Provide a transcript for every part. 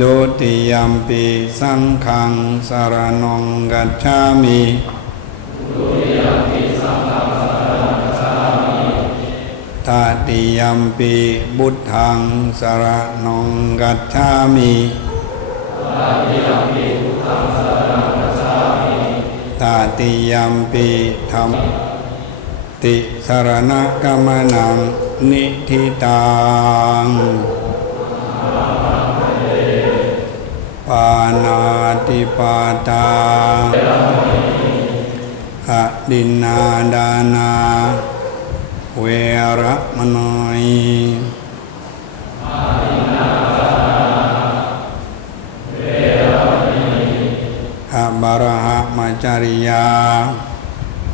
ดุติยัมปีสังฆังสารนองกัจฉามิตาติยัมปีบุตธังสารนองกัจฉามิตาติยัมปีธรรม ติสารณกรรมนังนิทิตังปานาติปาตาอดินนาดานา เวระมนอยอบารหะมาจาริยา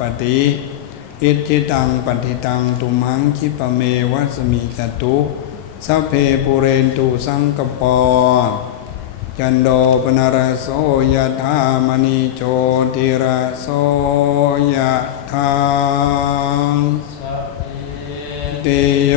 ปกับปฏิอิทธิตังปฏิตังตุมหังคิปเมวัสมิจตุสัพเพปุเรนตุสังกปอจันโดปนารโสยธามณิโชติระโสยธาติโย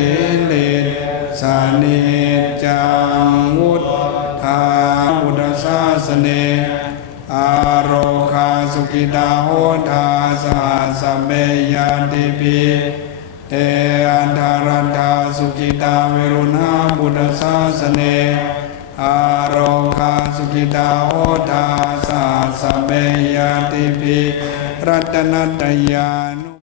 สิลิสานิจจังวุฒาบุตสาสเนอาโรคาสุกิดาโหทาสหัสเมยาติปิเตอันธารันทาสุกิตาเวรุณาบุตสาสเนอาโรคาสุกิตาโหทาสหัสเมยาติปิรัตนัตยานุ